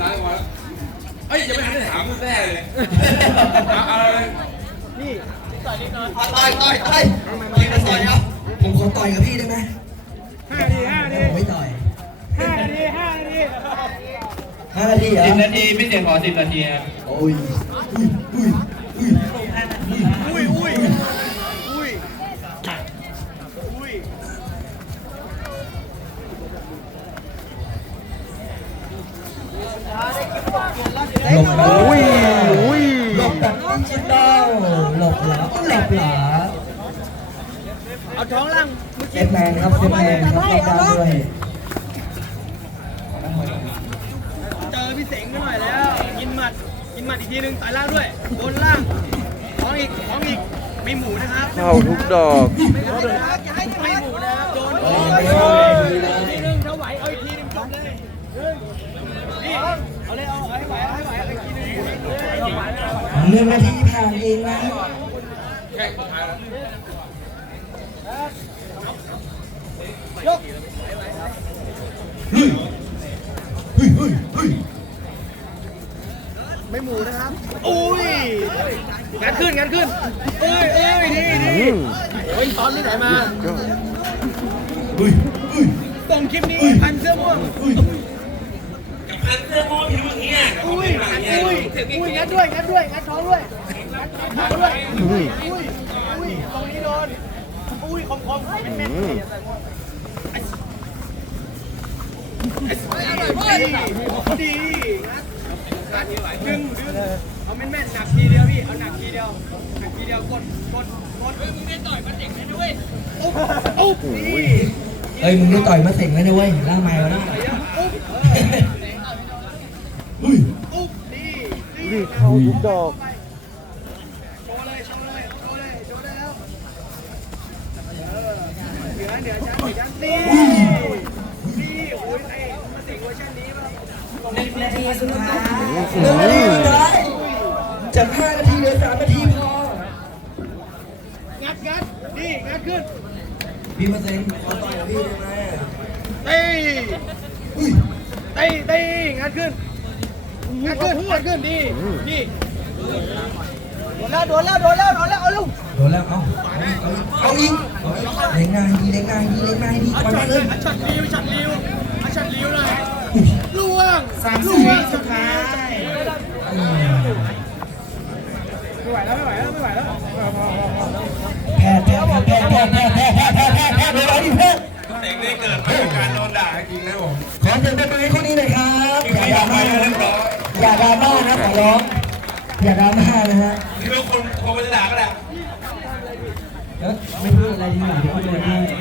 ล้างก่อนเอ้ยยังไม่ทันได้ถามคุณแม่เลยเอาเอาเลยต่อยต่อยต่อยต่อยต่อยครับ ผมขอต่อยกับพี่ได้ไหมห้านาทีห้านาทีผมไม่ต่อยห้านาทีห้านาทีห้านาทีเหรอสิบนาทีพี่เสียงขอสิบนาทีครับโอ้ยอุ้ยอุ้ยอุ้ยอุ้ยอุ้ยอุ้ยอุ้ย หลบแบบอุ้ยอุ้ยหลบแบบดิจิตอลหลบหรอหลบหรอเอาท้องล่างเจ็บแมนครับเจ็บแมนครับรอบด้านด้วยเจอพี่เสงกันหน่อยแล้วกินหมัดกินหมัดอีกทีหนึงต่อยล่างด้วยบนล่างท้องอีกท้องอีกไม่หมูนะครับเข้าทุกดอกไม่หมูนะ หนึ่งนาทีผ่านเองนะแค่สุดท้ายแล้วเฮ้ยเฮ้ยเฮ้ยเฮ้ยไม่หมูนะครับอุ้ยงัดขึ้นงัดขึ้นเอ้ยเอ้ยดีดีโอ้ยตอนที่ไหนมาเฮ้ยเฮ้ยส่งคลิปนี้พันเสื้อม่วงเฮ้ยพันเสื้อโม่ผิวอย่างเงี้ยอุ้ย อุ้ยอุ้ยงัดด้วยงัดด้วยงัดท้องด้วยงัดท้องด้วยอุ้ยอุ้ยอุ้ยตรงนี้โดนอุ้ยคมคมๆแม่นๆอย่าใส่หมวกดีดีงัดดึงดึงเอาแม่นแม่นๆหนักทีเดียวพี่เอาหนักทีเดียวหนักทีเดียวกดกดกดเฮ้ยมึงได้ต่อยมาเด็กเลยด้วยอุ๊บอุ๊บนี่เฮ้ยมึงได้ต่อยมาเสร็จแล้วนะเว้ยล่างไม้วะน นี่เข้าทุกดอกโชว์เลยโชว์เลยโชว์เลยโชว์ได้แล้วเออเหนือเหนือชั้นเหนือชั้นนี่นี่โอ้ยไอ้มาสิงเวอร์ชันนี้ป่ะหนึ่งนาทีสุดท้ายหนึ่งนาทีสุดท้ายจากห้านาทีเหลือสามนาทีพองัดงัดนี่งัดขึ้นพี่มาเซ็นขอต่อยกับพี่ได้ไหมเต้ยเต้เต้งัดขึ้น งัดขึ้นงัดขึ้นนี่นี่โดนแล้วโดนแล้วโดนแล้วโดนแล้วเอาลูกโดนแล้วเอาเอาอีกเอาอีกเล็งหน้าให้ดีเล็งหน้าให้ดีเล็งหน้าให้ดีเอาก่อนช็อตเลเลยยเอาช็อตริ้วช็อตริ้วเอาช็อตริ้วเลยอุ้ยล่วงสามสิบล่ววิงสุดท้ายไม่ไหวแล้วไม่ไหวแล้วไม่ไหวแล้วแพ้แพ้แพ้แพ้แพ้แพ้แพ้แพ้แพ้แพ้ไม่ไหวดิแพ้เด็กนี่เกิดมาจากการโดนด่าจริงนะผมขอเสียงปรบมือให้คู่นี้หน่อยครับจริอย่างดราๆไปม่าแล้วเรียบร้อย อย่าดราม่านะขอร้องอย่าดราม่านะฮะนี่เป็นคนคนมันจะด่าก็ได้เอ้ยไม่พูดอะไรดีกว่าเดี๋ยวพูดอะไรดี